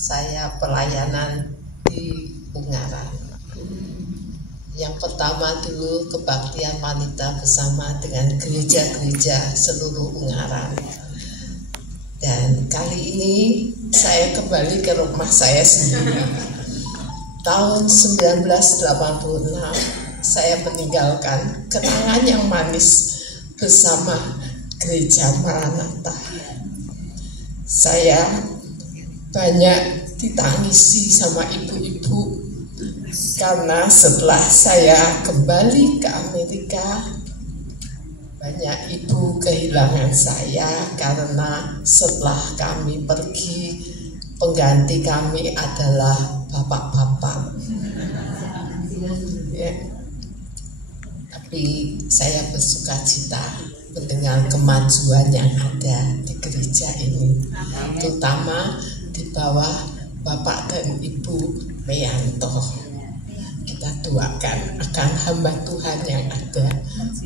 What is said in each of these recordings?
saya pelayanan di Ungaran. Yang pertama dulu kebaktian wanita bersama dengan gereja-gereja seluruh Ungaran. Dan kali ini saya kembali ke rumah saya sendiri. Tahun 1986 saya meninggalkan kenangan yang manis bersama Gereja Maranatha. Saya banyak ditangisi sama ibu-ibu karena setelah saya kembali ke Amerika, banyak ibu kehilangan saya karena setelah kami pergi, pengganti kami adalah bapak-bapak. Ya. Tapi saya bersuka cita mendengar kemajuan yang ada di gereja ini, terutama di bawah Bapak dan Ibu Meyanto. Kita doakan akan hamba Tuhan yang ada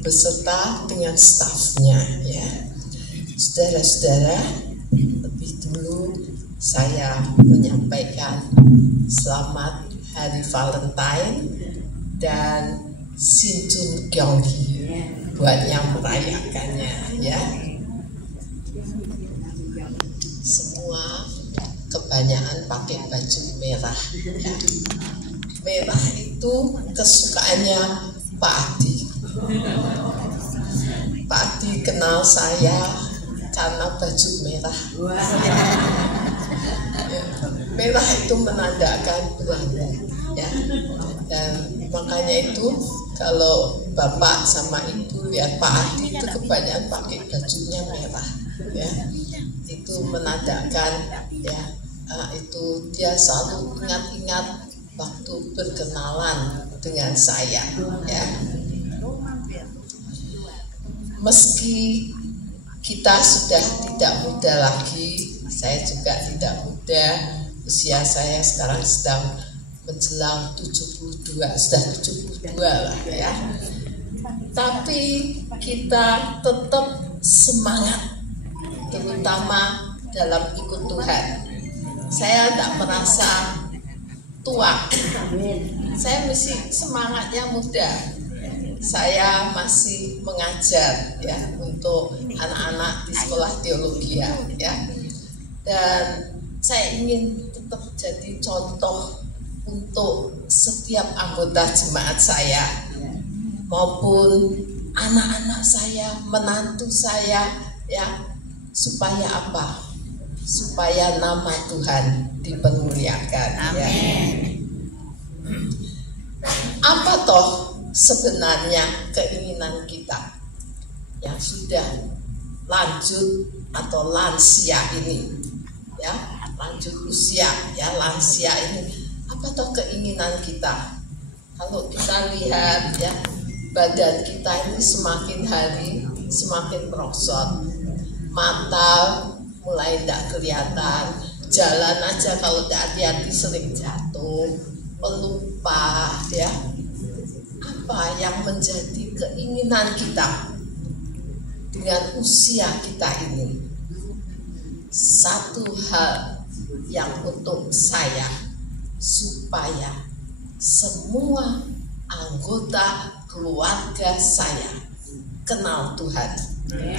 beserta dengan stafnya, ya. Saudara-saudara, lebih dulu saya menyampaikan selamat Hari Valentine dan Sinchon Gyeonggi buat yang merayakannya, ya. Semua kebanyakan pakai baju merah, ya. Merah itu kesukaannya Pak Adi. Pak Adi kenal saya karena baju merah. Ya, merah itu menandakan berani, ya. Dan makanya itu kalau bapak sama ibu lihat Pak Adi itu kebanyakan pakai bajunya merah, ya. Itu menandakan, ya, itu dia selalu ingat-ingat waktu berkenalan dengan saya, ya. Meski kita sudah tidak muda lagi, saya juga tidak muda, usia saya sekarang sedang menjelang 72, sudah 72 lah, ya. Tapi kita tetap semangat, terutama dalam ikut Tuhan. Saya tidak merasa tua, saya masih semangatnya muda. Saya masih mengajar, ya, untuk anak-anak di sekolah teologi, ya. Dan saya ingin tetap jadi contoh untuk setiap anggota jemaat saya maupun anak-anak saya, menantu saya, ya, supaya apa? Supaya nama Tuhan dipermuliakan. Amin. Ya. Apa toh sebenarnya keinginan kita yang sudah lanjut atau lansia ini, ya, lanjut usia, ya, lansia ini, apa toh keinginan kita? Kalau kita lihat, ya, badan kita ini semakin hari semakin merosot, mata mulai tidak kelihatan, jalan aja kalau tidak hati-hati sering jatuh, pelupa, ya. Apa yang menjadi keinginan kita dengan usia kita ini? Satu hal yang untuk saya, supaya semua anggota keluarga saya kenal Tuhan.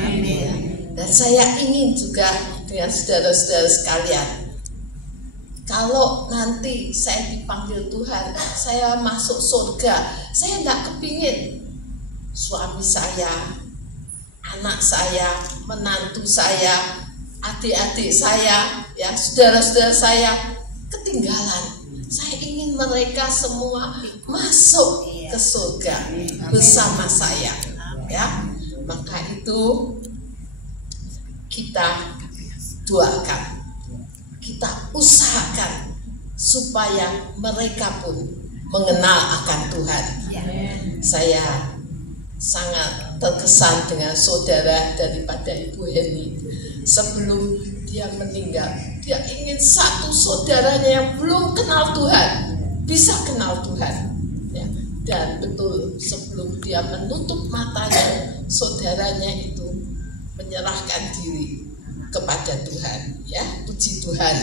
Amin. Dan saya ingin juga dengan saudara-saudara sekalian, kalau nanti saya dipanggil Tuhan, saya masuk surga, saya tidak kepingin suami saya, anak saya, menantu saya, adik-adik saya, ya, saudara-saudara saya ketinggalan. Saya ingin mereka semua masuk ke surga bersama saya, ya. Maka itu kita doakan, kita usahakan supaya mereka pun mengenal akan Tuhan. Saya sangat terkesan dengan saudara daripada Ibu Heni. Sebelum dia meninggal, dia ingin satu saudaranya yang belum kenal Tuhan bisa kenal Tuhan, ya. Dan betul, sebelum dia menutup matanya, saudaranya itu menyerahkan diri kepada Tuhan, ya. Puji Tuhan.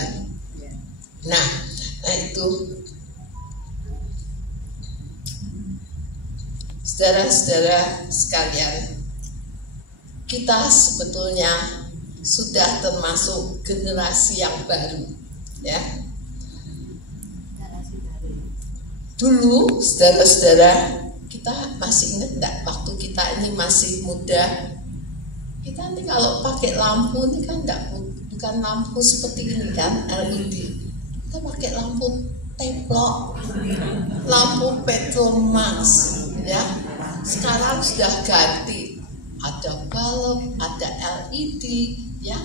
Nah itu saudara-saudara sekalian, kita sebetulnya sudah termasuk generasi yang baru, ya. Dulu saudara-saudara, kita masih ingat enggak waktu kita ini masih muda, kita nih kalau pakai lampu ini kan enggak, bukan lampu seperti ini kan, LED. Kita pakai lampu teplok, lampu Petromax, ya. Sekarang sudah ganti, ada bulb, ada LED, ya.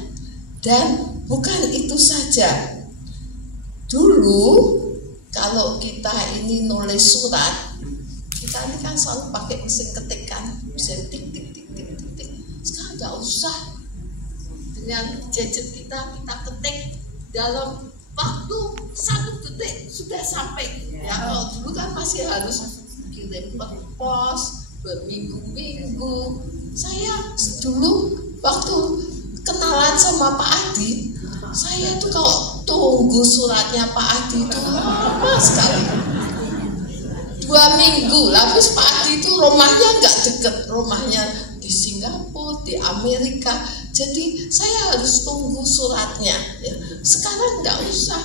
Dan bukan itu saja. Dulu kalau kita ini nulis surat, kita ini kan selalu pakai mesin ketik kan, mesin tik tik tik tik tik tik. Sekarang nggak usah, dengan gadget kita ketik dalam waktu 1 detik sudah sampai. Ya kalau dulu kan masih harus kirim per pos berminggu-minggu. Saya dulu waktu kenalan sama Pak Adi, saya tuh kalau tunggu suratnya Pak Adi itu lama sekali, 2 minggu. Lalu Pak Adi itu rumahnya nggak deket, rumahnya di Singapura, di Amerika. Jadi saya harus tunggu suratnya. Ya. Sekarang nggak usah,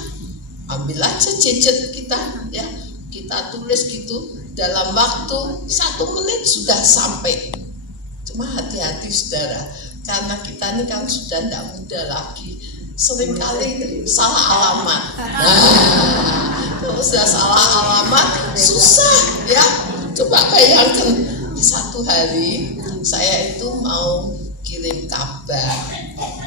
ambil aja gadget kita, ya. Kita tulis gitu, dalam waktu 1 menit sudah sampai. Cuma hati-hati saudara, karena kita ini kan sudah tidak muda lagi, seringkali salah alamat. Kalau sudah salah alamat susah, ya. Coba bayangkan, satu hari saya itu mau kirim kabar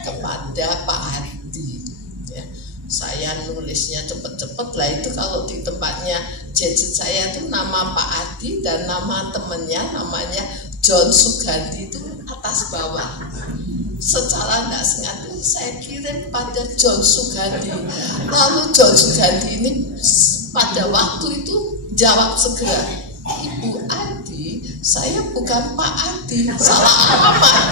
kepada Pak Adi, ya. Saya nulisnya cepet-cepet lah, itu kalau di tempatnya gadget saya itu nama Pak Adi dan nama temennya namanya John Sugandi, itu atas bawah. Secara nggak sengaja saya kirim pada John Sugandi. Lalu John Sugandi ini pada waktu itu jawab segera, Ibu Adi, saya bukan Pak Adi, salah alamat.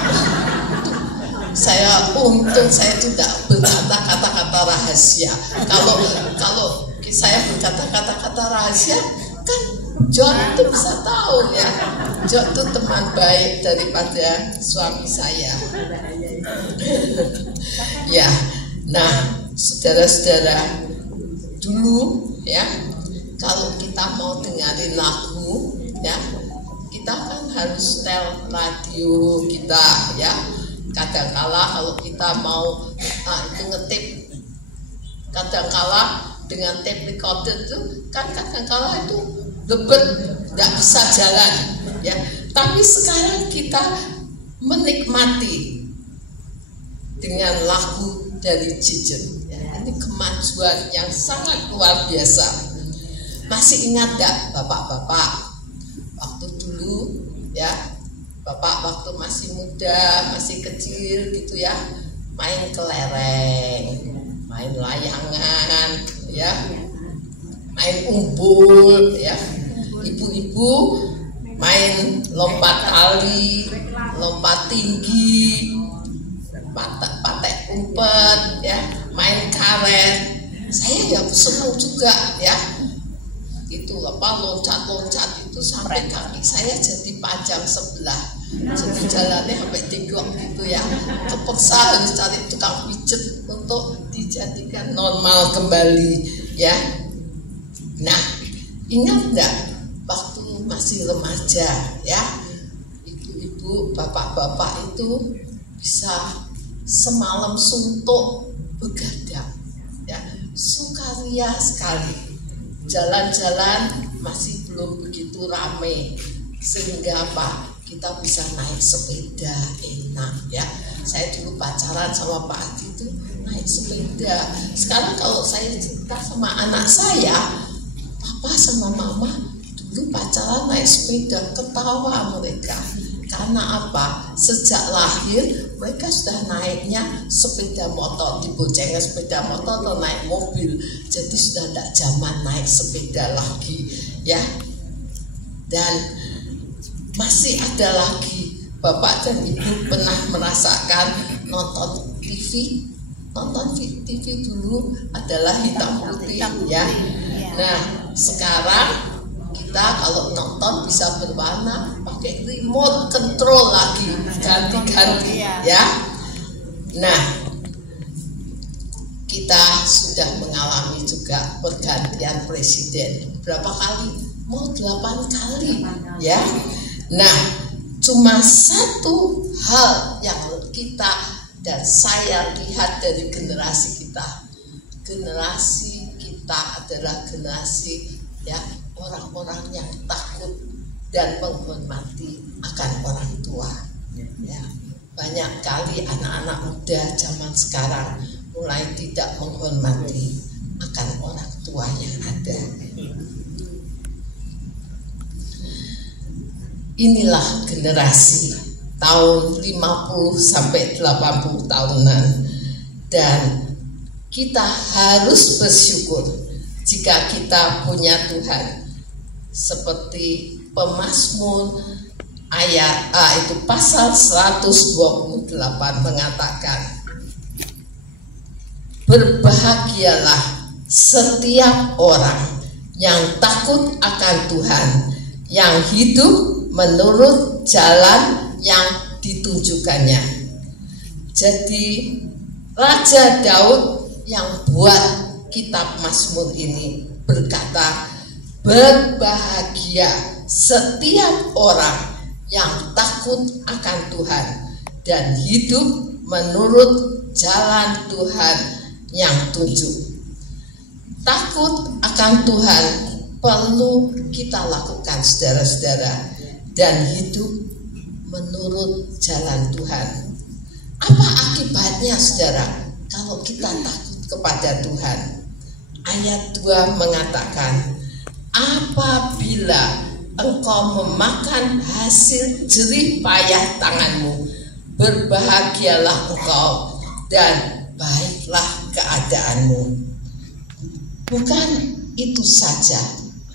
Saya untung saya tidak berkata kata-kata rahasia. Kalau saya berkata kata-kata rahasia, kan John itu bisa tahu, ya. John itu teman baik daripada suami saya. Ya, nah saudara-saudara, dulu ya kalau kita mau dengerin lagu, ya kita kan harus setel radio kita, ya. Kadangkala kalau kita mau itu ngetik, kadangkala dengan tape recorder itu kan kadangkala itu lebet, nggak bisa jalan, ya. Tapi sekarang kita menikmati dengan lagu dari gadget, ya. Ini kemajuan yang sangat luar biasa. Masih ingat gak bapak-bapak waktu dulu, ya, bapak waktu masih muda, masih kecil gitu, ya, main kelereng, main layangan, ya, main umbul, ya. Ibu-ibu main lompat tali, lompat tinggi, patek umpet, ya, main karet. Saya ya senang juga, ya. Itu loncat-loncat itu sampai kaki saya jadi panjang sebelah. Jadi jalannya sampai tegok gitu, ya. Kepeksa harus cari tukang pijet untuk dijadikan normal kembali, ya. Nah, ingat enggak waktu masih remaja, ya, ibu-ibu, bapak-bapak itu bisa semalam suntuk begadang, ya, sukaria sekali. Jalan-jalan masih belum begitu ramai, sehingga apa, kita bisa naik sepeda enak, ya. Saya dulu pacaran sama Pak Adi itu naik sepeda. Sekarang kalau saya cerita sama anak saya, papa sama mama dulu pacaran naik sepeda, ketawa mereka. Karena apa? Sejak lahir mereka sudah naiknya sepeda motor, diboncengin sepeda motor atau naik mobil. Jadi sudah tidak zaman naik sepeda lagi, ya. Dan masih ada lagi, bapak dan ibu pernah merasakan nonton TV nonton TV dulu adalah hitam putih ya. Nah sekarang kita kalau nonton bisa berwarna, pakai remote control lagi, ganti-ganti ya. Nah kita sudah mengalami juga pergantian presiden berapa kali? Mau 8 kali ya. Nah cuma satu hal yang kita dan saya lihat dari generasi kita adalah generasi ya orang-orang yang takut dan menghormati akan orang tua ya. Banyak kali anak-anak muda zaman sekarang mulai tidak menghormati akan orang tua yang ada. Inilah generasi tahun 50 sampai 80 tahunan, dan kita harus bersyukur jika kita punya Tuhan. Seperti Pemazmur ayat itu pasal 128 mengatakan, berbahagialah setiap orang yang takut akan Tuhan, yang hidup menurut jalan yang ditunjukkannya. Jadi Raja Daud yang buat kitab Mazmur ini berkata, berbahagia setiap orang yang takut akan Tuhan dan hidup menurut jalan Tuhan yang tunjuk. Takut akan Tuhan perlu kita lakukan saudara-saudara, dan hidup menurut jalan Tuhan. Apa akibatnya saudara kalau kita takut kepada Tuhan? Ayat 2 mengatakan, apabila engkau memakan hasil jerih payah tanganmu, berbahagialah engkau dan baiklah keadaanmu. Bukan itu saja,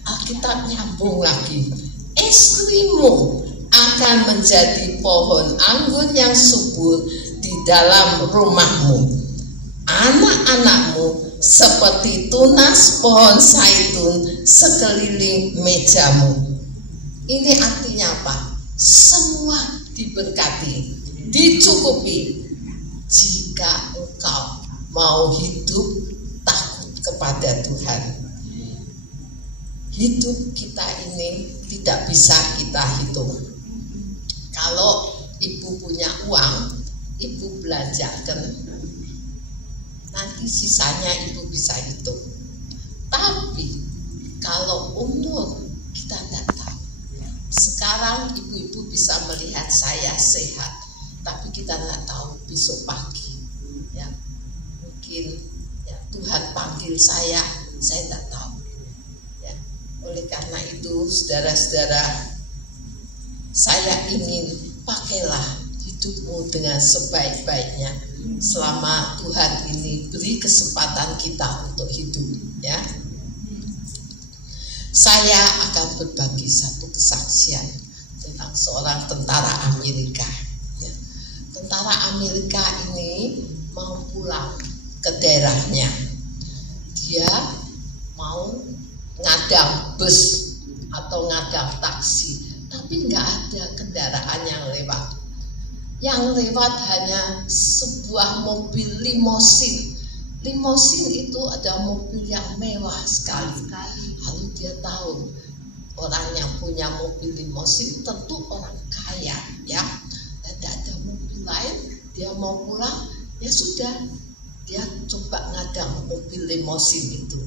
Alkitab nyambung lagi, istrimu akan menjadi pohon anggur yang subur di dalam rumahmu, anak-anakmu seperti tunas pohon zaitun sekeliling mejamu. Ini artinya apa? Semua diberkati, dicukupi jika engkau mau hidup takut kepada Tuhan. Hidup kita ini tidak bisa kita hitung. Kalau ibu punya uang, ibu belanjakan, nanti sisanya ibu bisa hitung. Tapi kalau umur kita tidak tahu. Sekarang ibu-ibu bisa melihat saya sehat, tapi kita tidak tahu besok pagi. Ya, mungkin ya, Tuhan panggil saya tidak tahu. Oleh karena itu, saudara-saudara, saya ingin pakailah hidupmu dengan sebaik-baiknya selama Tuhan ini beri kesempatan kita untuk hidup. Ya, saya akan berbagi satu kesaksian tentang seorang tentara Amerika. Ya. Tentara Amerika ini mau pulang ke daerahnya. Dia mau ngadang bus atau ngadang taksi, tapi nggak ada kendaraan yang lewat. Yang lewat hanya sebuah mobil limosin. Limosin itu ada mobil yang mewah sekali. Lalu dia tahu orang yang punya mobil limosin tentu orang kaya, ya. Dan tidak ada mobil lain, dia mau pulang, ya sudah, dia coba ngadang mobil limosin itu.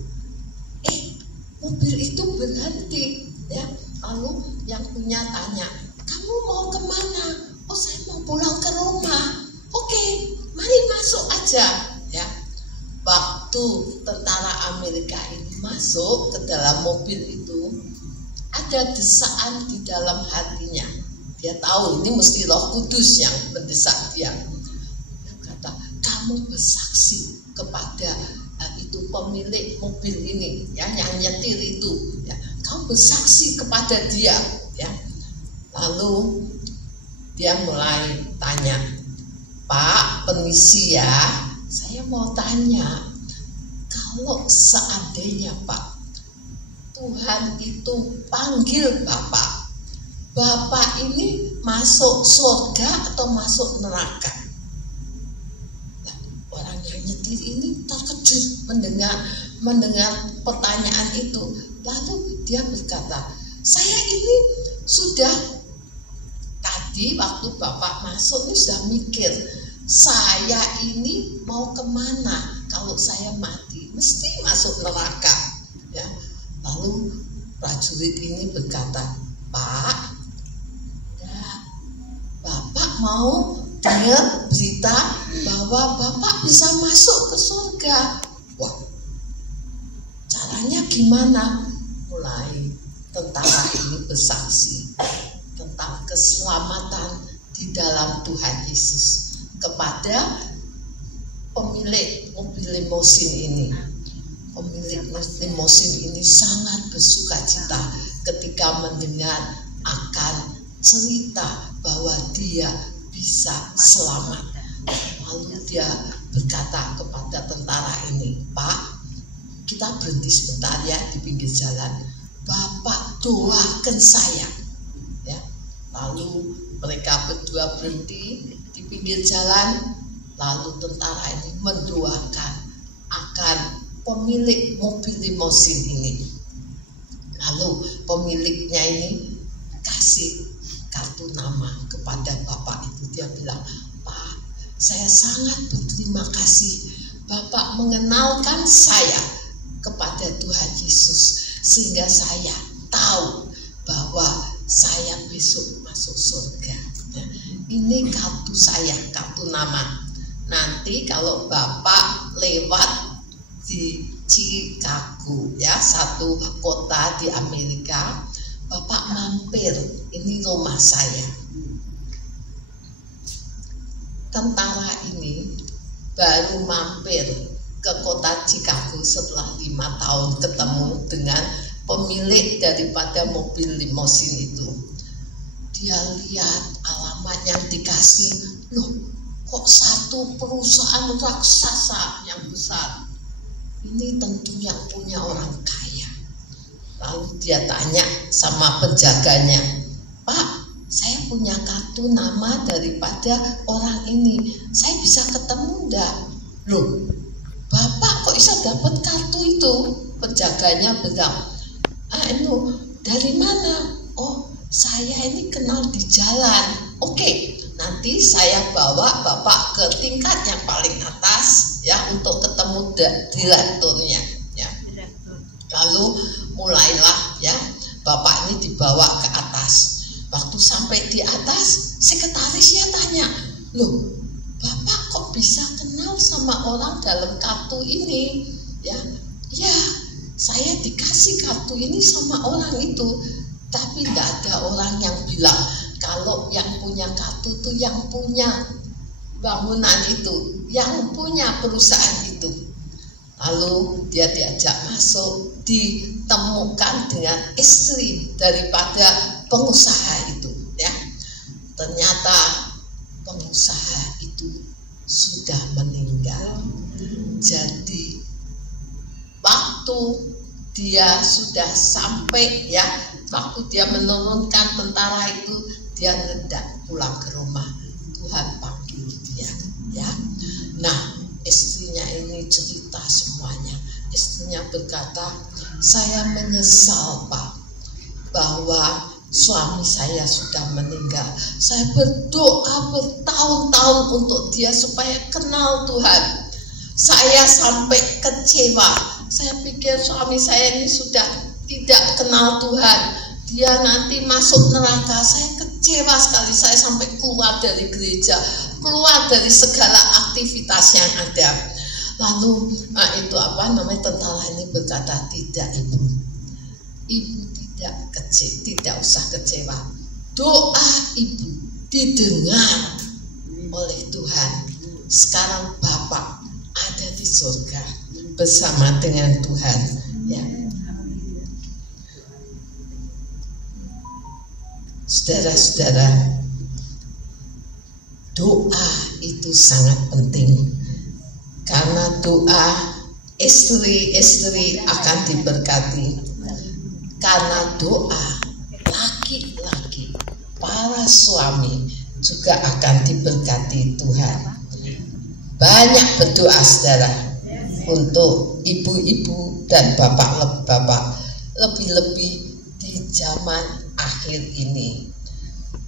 Mobil itu berhenti, ya. Lalu yang punya tanya, kamu mau kemana? Oh, saya mau pulang ke rumah. Oke, mari masuk aja, ya. Waktu tentara Amerika ini masuk ke dalam mobil itu, ada desaan di dalam hatinya. Dia tahu ini mesti Roh Kudus yang mendesak dia. Dia kata, kamu bersaksi kepada itu pemilik mobil ini, ya, yang nyetir itu, ya, kamu bersaksi kepada dia, ya. Lalu dia mulai tanya, Pak, permisi ya, Saya mau tanya, kalau seandainya Pak, Tuhan itu panggil Bapak ini masuk surga atau masuk neraka? Nah, orang yang nyetir ini terkejut mendengar pertanyaan itu. Lalu dia berkata, saya ini sudah tadi waktu Bapak masuk ini sudah mikir, saya ini mau kemana kalau saya mati? Mesti masuk neraka, ya. Lalu prajurit ini berkata, Pak, ya, Bapak mau dengar berita bahwa Bapak bisa masuk ke surga. Wah, caranya gimana? Mulai tentara ini bersaksi tentang keselamatan di dalam Tuhan Yesus kepada pemilik mobil limosin ini. Pemilik limosin ini sangat bersukacita ketika mendengar akan cerita bahwa dia bisa selamat. Lalu dia berkata kepada tentara ini, Pak, kita berhenti sebentar ya di pinggir jalan. Bapak doakan saya. Ya. Lalu mereka berdua berhenti di pinggir jalan. Lalu tentara ini mendoakan akan pemilik mobil limosin ini. Lalu pemiliknya ini kasih kartu nama kepada Bapak itu. Dia bilang, Pak, saya sangat berterima kasih Bapak mengenalkan saya kepada Tuhan Yesus, sehingga saya tahu bahwa saya besok masuk surga. Nah, ini kartu saya, kartu nama. Nanti kalau Bapak lewat di Chicago, ya, satu kota di Amerika, Bapak mampir, ini rumah saya. Tentara ini baru mampir ke kota Chicago setelah 5 tahun ketemu dengan pemilik daripada mobil limosin itu. Dia lihat alamat yang dikasih, loh, kok satu perusahaan raksasa yang besar. Ini tentu yang punya orang kaya. Lalu dia tanya sama penjaganya, Pak, saya punya kartu nama daripada orang ini, saya bisa ketemu enggak? Loh, Bapak kok bisa dapat kartu itu? Penjaganya bilang, dari mana? Oh, saya ini kenal di jalan. Oke, nanti saya bawa Bapak ke tingkat yang paling atas, ya, untuk ketemu direkturnya, ya. Lalu mulailah, ya, Bapak ini dibawa ke atas. Waktu sampai di atas, sekretarisnya tanya, loh, Bapak kok bisa kenal sama orang dalam kartu ini? Ya, saya dikasih kartu ini sama orang itu, tapi tidak ada orang yang bilang kalau yang punya kartu itu yang punya bangunan itu, yang punya perusahaan itu. Lalu dia diajak masuk, ditemukan dengan istri daripada pengusaha itu, ya. Ternyata pengusaha itu sudah meninggal. Jadi waktu dia sudah sampai, ya, waktu dia menurunkan tentara itu, dia hendak pulang ke rumah. Tuhan panggil dia, ya. Nah, istrinya ini cerita semuanya. Istrinya berkata, saya menyesal, Pak, bahwa suami saya sudah meninggal. Saya berdoa bertahun-tahun untuk dia supaya kenal Tuhan. Saya sampai kecewa. Saya pikir suami saya ini sudah tidak kenal Tuhan. Dia nanti masuk neraka. Saya kecewa sekali. Saya sampai keluar dari gereja, keluar dari segala aktivitas yang ada. Lalu tentara ini berkata, tidak ibu, tidak usah kecewa. Doa ibu didengar oleh Tuhan. Sekarang Bapak ada di surga bersama dengan Tuhan, ya. Saudara-saudara, doa itu sangat penting. Karena doa istri-istri akan diberkati. Karena doa laki-laki, para suami juga akan diberkati Tuhan. Banyak berdoa saudara untuk ibu-ibu dan bapak-bapak, lebih-lebih di zaman akhir ini.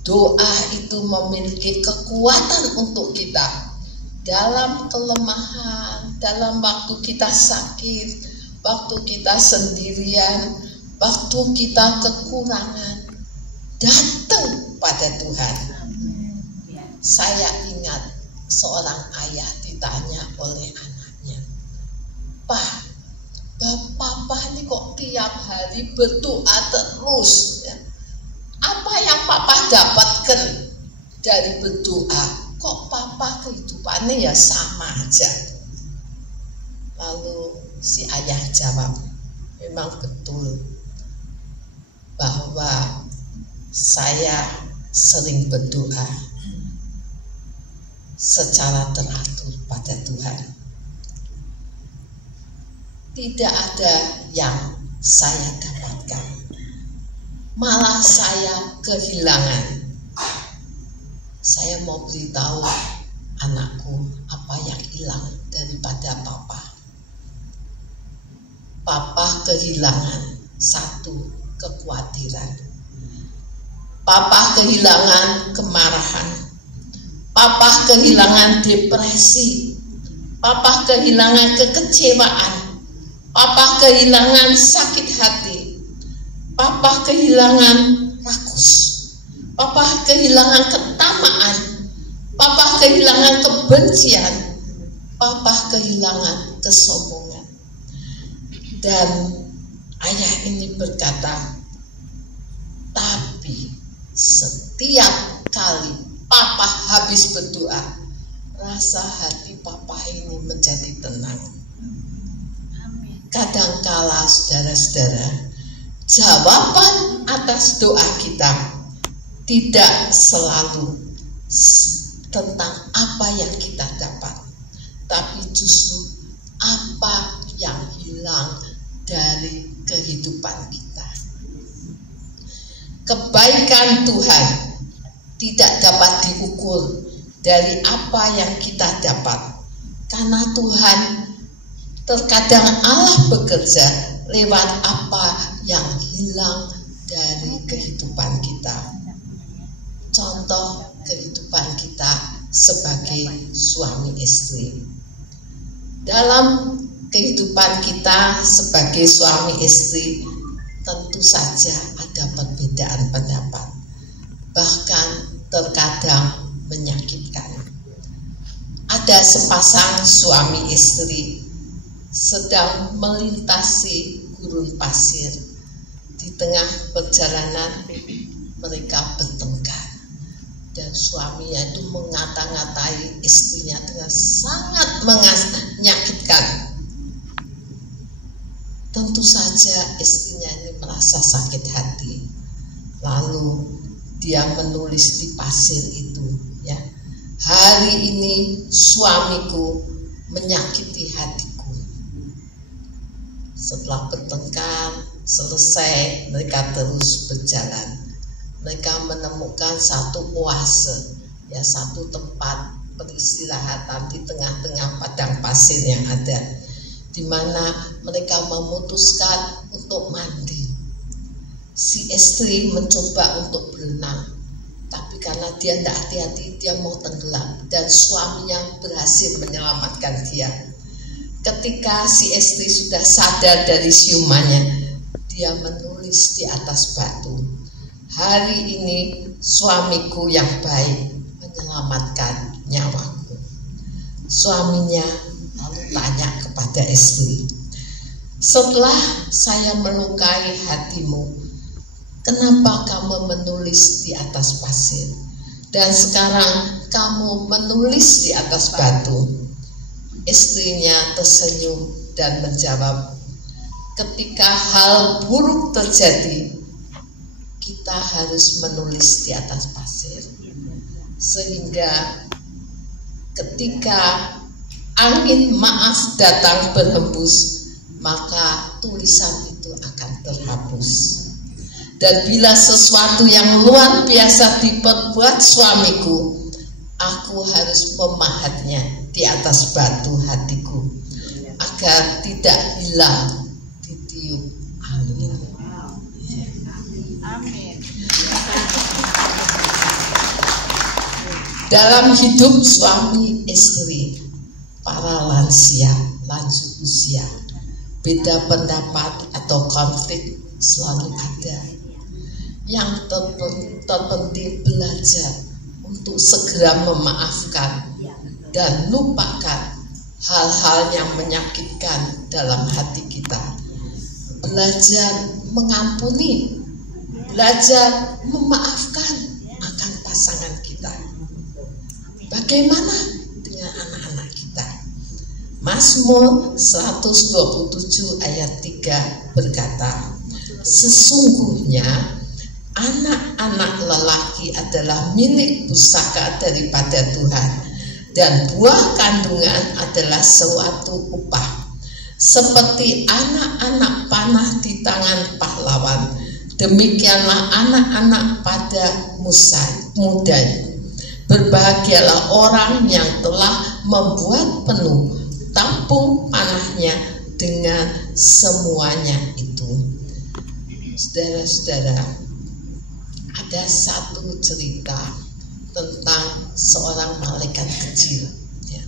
Doa itu memiliki kekuatan untuk kita dalam kelemahan, dalam waktu kita sakit, waktu kita sendirian, waktu kita kekurangan. Datang pada Tuhan. Saya ingat seorang ayah ditanya oleh anaknya, "Pak, Papa ini kok tiap hari berdoa terus ya? Apa yang Papa dapatkan dari berdoa? Kok Papa kehidupannya ya sama aja?" Lalu si ayah jawab, "Memang betul bahwa saya sering berdoa secara teratur pada Tuhan. Tidak ada yang saya dapatkan, malah saya kehilangan." Saya mau beritahu anakku apa yang hilang daripada Papa. Papa kehilangan satu, kekhawatiran. Papa kehilangan kemarahan. Papa kehilangan depresi. Papa kehilangan kekecewaan. Papa kehilangan sakit hati. Papa kehilangan rakus. Papa kehilangan ketamaan. Papa kehilangan kebencian. Papa kehilangan kesombongan. Dan ayah ini berkata, tapi setiap kali Papa habis berdoa, rasa hati Papa ini menjadi tenang. Kadangkala saudara-saudara, jawaban atas doa kita tidak selalu tentang apa yang kita dapat, tapi justru apa yang hilang dari kehidupan kita. Kebaikan Tuhan tidak dapat diukur dari apa yang kita dapat, karena Tuhan terkadang Allah bekerja lewat apa yang hilang dari kehidupan kita. Contoh kehidupan kita sebagai suami istri. Dalam kehidupan kita sebagai suami istri, tentu saja ada perbedaan pendapat, bahkan terkadang menyakitkan. Ada sepasang suami istri sedang melintasi gurun pasir. Di tengah perjalanan mereka bertengkar, dan suaminya itu mengata-ngatai istrinya dengan sangat menyakitkan. Tentu saja istrinya ini merasa sakit hati. Lalu dia menulis di pasir itu, ya, "Hari ini suamiku menyakiti hatiku." Setelah bertengkar selesai, mereka terus berjalan. Mereka menemukan satu oase, ya, satu tempat peristirahatan di tengah-tengah padang pasir yang ada, di mana mereka memutuskan untuk mandi. Si istri mencoba untuk berenang, tapi karena dia tidak hati-hati, dia mau tenggelam, dan suaminya berhasil menyelamatkan dia. Ketika si istri sudah sadar dari siumannya, dia menulis di atas batu, "Hari ini suamiku yang baik menyelamatkan nyawaku." Suaminya lalu tanya kepada istri, "Setelah saya melukai hatimu, kenapa kamu menulis di atas pasir? Dan sekarang kamu menulis di atas batu?" Istrinya tersenyum dan menjawab, "Ketika hal buruk terjadi, kita harus menulis di atas pasir. Sehingga ketika angin maaf datang berhembus, maka tulisan itu akan terhapus. Dan bila sesuatu yang luar biasa diperbuat suamiku, aku harus memahatnya di atas batu hatiku, agar tidak hilang ditiup angin. Amin. Dalam hidup suami istri, para lansia, lanjut usia, beda pendapat atau konflik selalu ada. Yang terpenting belajar untuk segera memaafkan dan lupakan hal-hal yang menyakitkan dalam hati kita. Belajar mengampuni, belajar memaafkan akan pasangan kita. Bagaimana dengan anak-anak kita? Mazmur 127 ayat 3 berkata, sesungguhnya anak-anak lelaki adalah milik pusaka daripada Tuhan, dan buah kandungan adalah suatu upah. Seperti anak-anak panah di tangan pahlawan, demikianlah anak-anak pada mudanya. Berbahagialah orang yang telah membuat penuh tampung panahnya dengan semuanya itu. Saudara-saudara, ada satu cerita tentang seorang malaikat kecil. Ya.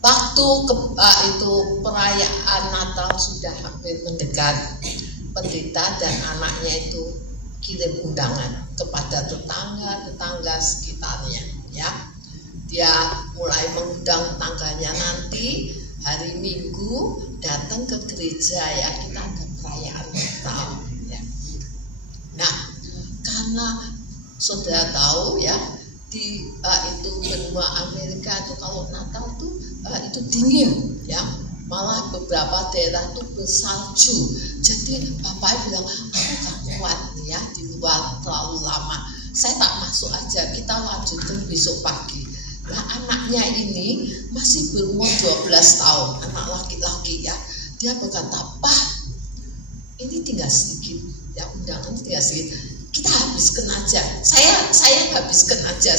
Waktu itu perayaan Natal sudah hampir mendekat, pendeta dan anaknya itu kirim undangan kepada tetangga-tetangga sekitarnya. Ya, dia mulai mengundang tetangganya, nanti hari Minggu datang ke gereja ya, kita ada perayaan Natal. Nah, karena saudara tahu ya, di itu benua Amerika itu kalau Natal tuh itu dingin ya, malah beberapa daerah tuh bersalju. Jadi bapak bilang, aku gak kuat nih ya di luar terlalu lama, saya tak masuk aja, kita lanjutin besok pagi. Nah, anaknya ini masih berumur 12 tahun, anak laki-laki ya, dia berkata, Pak, ini tinggal sedikit ya, undangan tinggal sedikit, kita habiskan aja, saya habiskan aja,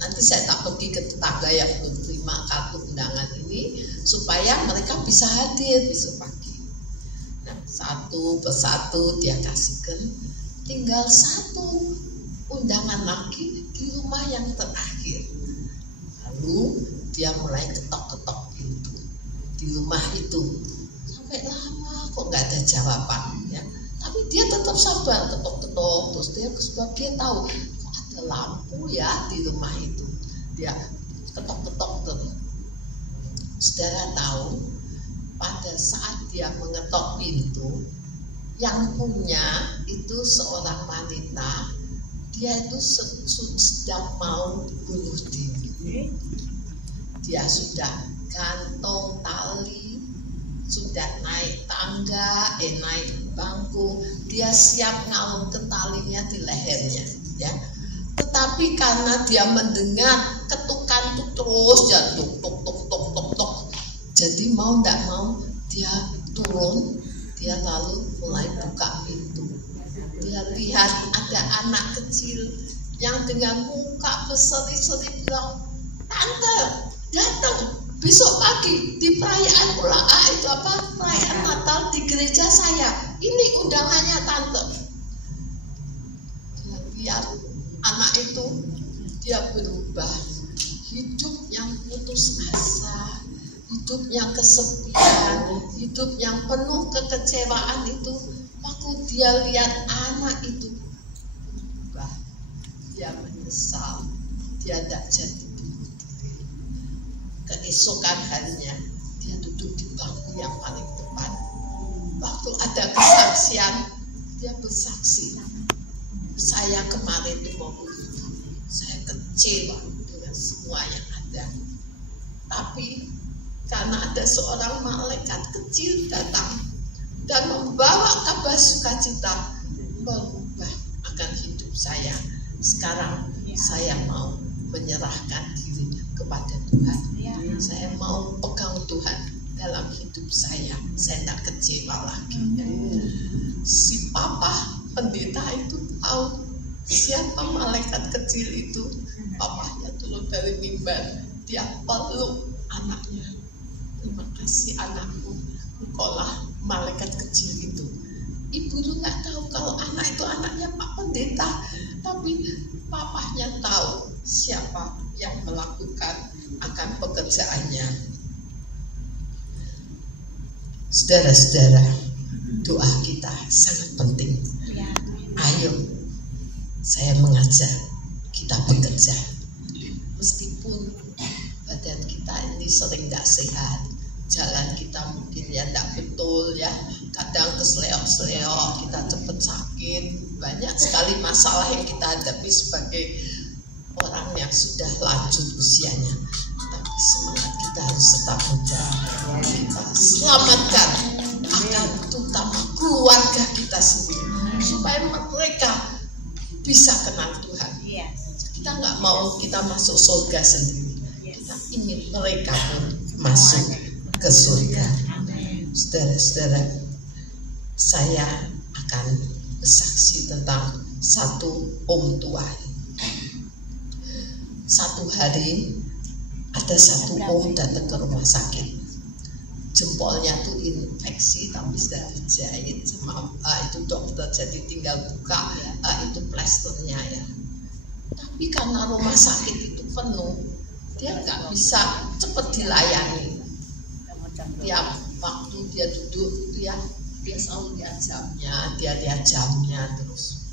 nanti saya tak pergi ke tetangga yang belum terima kartu undangan ini supaya mereka bisa hadir besok pagi. Nah, satu persatu dia kasihkan, tinggal satu undangan lagi di rumah yang terakhir. Lalu dia mulai ketok-ketok pintu di rumah itu, sampai lama kok nggak ada jawaban ya. Tapi dia tetap sabar, ketok-ketok terus. Dia sebagian tahu kok ada lampu ya di rumah itu, dia ketok-ketok terus. Saudara tahu, pada saat dia mengetok pintu, yang punya itu seorang wanita, dia itu sedang mau bunuh diri. Dia sudah gantung tali, sudah naik tangga, naik bangku, dia siap ngalung ke talinya di lehernya, ya. Tetapi karena dia mendengar ketukan itu terus, ya tuk tuk tuk tuk tuk tuk, jadi mau tidak mau dia turun, dia lalu mulai buka pintu. Dia lihat ada anak kecil yang dengan muka berseri-seri bilang, Tante, datang besok pagi di perayaan itu perayaan Natal di gereja saya. Ini undangannya Tante. Dia lihat anak itu, dia berubah. Hidup yang putus asa, hidup yang kesepian, hidup yang penuh kekecewaan itu. Waktu dia lihat anak itu berubah, dia menyesal, dia tidak jadi bunuh diri. Keesokan harinya dia duduk di bangku yang paling depan. Waktu ada kesaksian, dia bersaksi, saya kemarin itu mau bunuh diri, saya kecewa dengan semua yang ada. Tapi karena ada seorang malaikat kecil datang dan membawa kabar sukacita, berubah akan hidup saya. Sekarang saya mau menyerahkan diri kepada Tuhan. Saya mau pegang Tuhan dalam hidup saya tidak kecewa lagi. Si papa pendeta itu tahu siapa malaikat kecil itu. Papanya turun dari mimbar, dia peluk anaknya. Terima kasih anakku, engkaulah malaikat kecil itu. Ibu tuh nggak tahu kalau anak itu anaknya Pak Pendeta, tapi papahnya tahu siapa yang melakukan akan pekerjaannya. Saudara-saudara, doa kita sangat penting. Ayo, saya mengajak kita bekerja. Meskipun badan kita ini sering tidak sehat, jalan kita mungkin ya tidak betul ya, kadang keseleo-seleo, kita cepat sakit, banyak sekali masalah yang kita hadapi sebagai orang yang sudah lanjut usianya. Tapi semangat kita harus tetap muda. Kita selamatkan akan terutama keluarga kita sendiri, supaya mereka bisa kenal Tuhan. Kita nggak mau kita masuk surga sendiri, kita ingin mereka pun masuk ke surga. Saudara-saudara, saya akan bersaksi tentang satu om tua. Satu hari ada satu om datang ke rumah sakit. Jempolnya tuh infeksi tapi sudah dijahit sama itu dokter, jadi tinggal buka itu plasternya ya. Tapi karena rumah sakit itu penuh, dia nggak bisa cepat dilayani. Tiap waktu dia duduk itu ya, dia selalu lihat jamnya, dia lihat jamnya terus.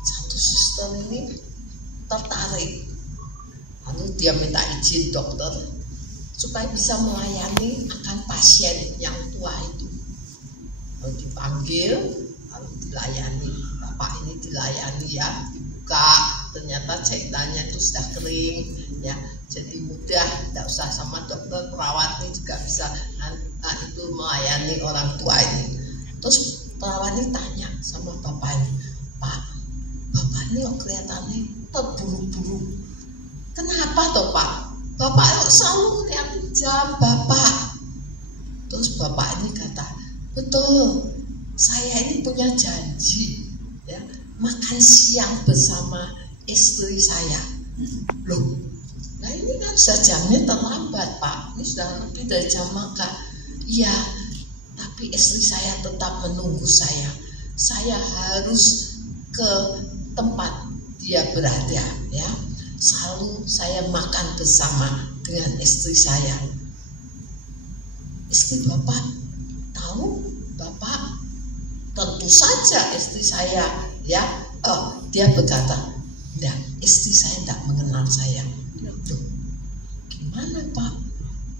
Satu suster ini tertarik, lalu dia minta izin dokter supaya bisa melayani akan pasien yang tua itu. Lalu dipanggil, lalu dilayani. Bapak ini dilayani ya, dibuka, ternyata jahitannya itu sudah kering ya, jadi mudah, tidak usah sama dokter, perawat ini juga bisa itu melayani orang tua ini. Terus perawat ini tanya sama bapak ini, Pak, bapak ini kok kelihatannya terburu-buru, kenapa toh Pak? Bapak selalu lihat jam bapak. Terus bapak ini kata, betul, saya ini punya janji ya, makan siang bersama istri saya. Loh, nah ini kan sudah jamnya terlambat Pak, ini sudah lebih dari jam makan. Iya, tapi istri saya tetap menunggu saya. Saya harus ke tempat dia berada ya. Selalu saya makan bersama dengan istri saya. Istri bapak tahu bapak? Tentu saja istri saya ya. Dia berkata, enggak, istri saya tidak mengenal saya. Loh, gimana Pak?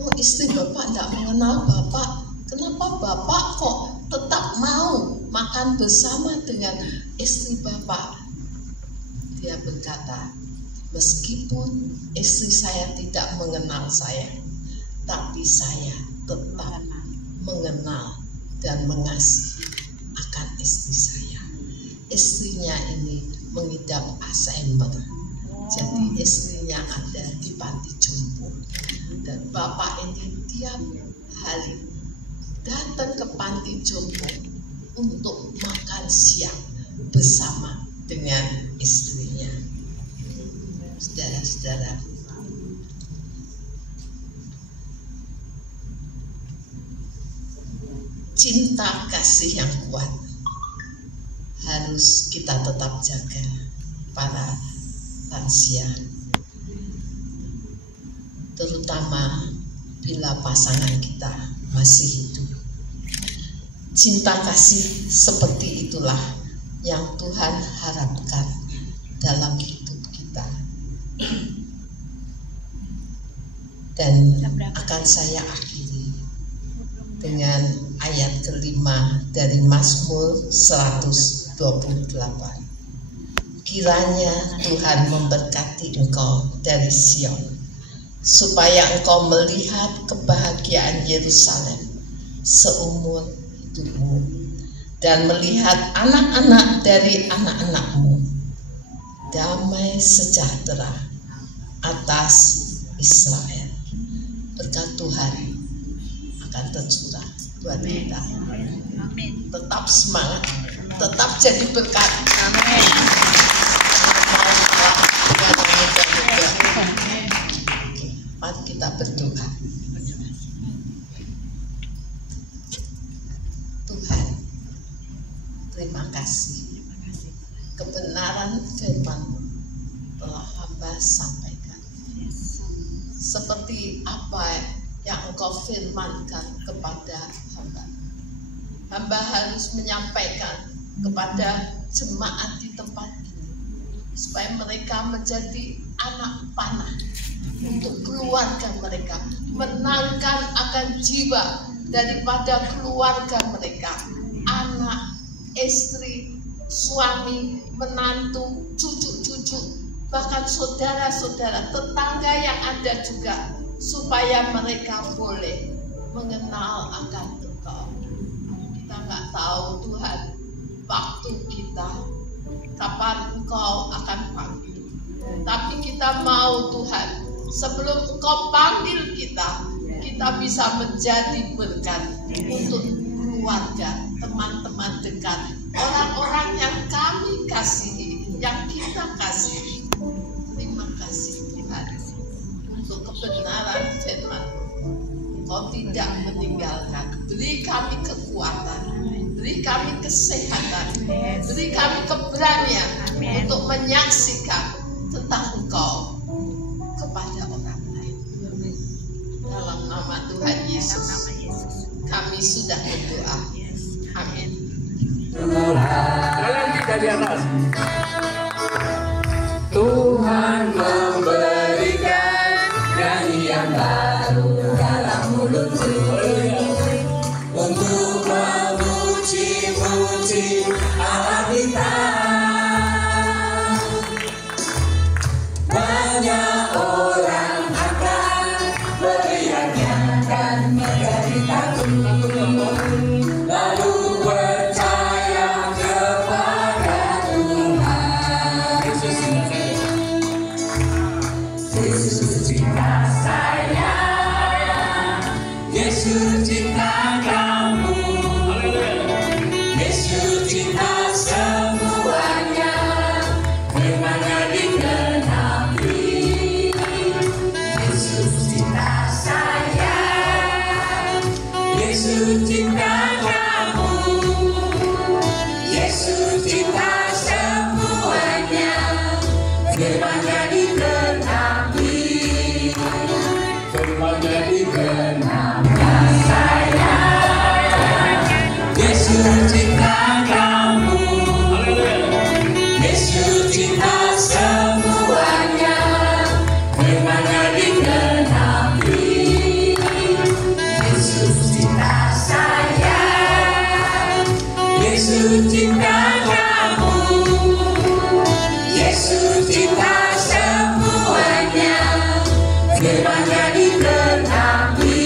Oh, istri bapak tidak mengenal bapak. Kenapa bapak kok tetap mau makan bersama dengan istri bapak? Dia berkata, meskipun istri saya tidak mengenal saya, tapi saya tetap mengenal dan mengasihi akan istri saya. Istrinya ini mengidap Alzheimer, jadi istrinya ada di panti jompo, dan bapak ini tiap hari datang ke panti jompo untuk makan siang bersama dengan istrinya. Saudara-saudara, cinta kasih yang kuat harus kita tetap jaga para lansia, terutama bila pasangan kita masih hidup. Cinta kasih seperti itulah yang Tuhan harapkan dalam hidup kita. Dan akan saya akhiri dengan ayat kelima dari Mazmur 128. Kiranya Tuhan memberkati engkau dari Sion, supaya engkau melihat kebahagiaan Yerusalem seumur hidupmu, dan melihat anak-anak dari anak-anakmu, damai sejahtera atas Israel. Berkat Tuhan akan tercurah buat kita. Tetap semangat, tetap jadi berkat. Amin. Mari kita berdoa. Tuhan, terima kasih. Kebenaran firman telah hamba sampaikan. Seperti apa yang Engkau firmankan kepada hamba. Hamba harus menyampaikan kepada jemaat di tempat ini, supaya mereka menjadi anak panah untuk keluarga mereka, menangkan akan jiwa daripada keluarga mereka, anak, istri, suami, menantu, cucu-cucu, bahkan saudara-saudara, tetangga yang ada juga, supaya mereka boleh mengenal akan Engkau. Kita nggak tahu Tuhan waktu kita, kapan Engkau akan panggil. Tapi kita mau Tuhan, sebelum Engkau panggil kita, kita bisa menjadi berkat untuk keluarga, teman-teman dekat, orang-orang yang kami kasihi, yang kita kasihi. Terima kasih Tuhan untuk kebenaran firman. Engkau tidak meninggalkan. Beri kami kekuatan, beri kami kesehatan, beri kami keberanian untuk menyaksikan tentang Engkau kepada orang lain. Dalam nama Tuhan Yesus, kami sudah berdoa. Amin. Jalan kita di atas. Tuhan memberikan nyanyian baru dalam mulutku untuk memuji-muji Allah kita. Banyak orang akan melihatnya dan menjadi takut, lalu percaya kepada Tuhan. Yesus cinta saya, Yesus cinta kamu, Yesus cinta semuanya, firman-Nya digenapi. Yesus cinta saya, Yesus cinta kamu, Yesus cinta semuanya, firman-Nya digenapi. Firman-Nya digenapi. Saya, Yesus cinta kamu, Yesus cinta semuanya, firman-Nya digenapi. Yesus cinta saya, Yesus cinta kamu, Yesus cinta semuanya, firman-Nya digenapi.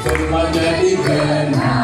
Firman-Nya digenapi.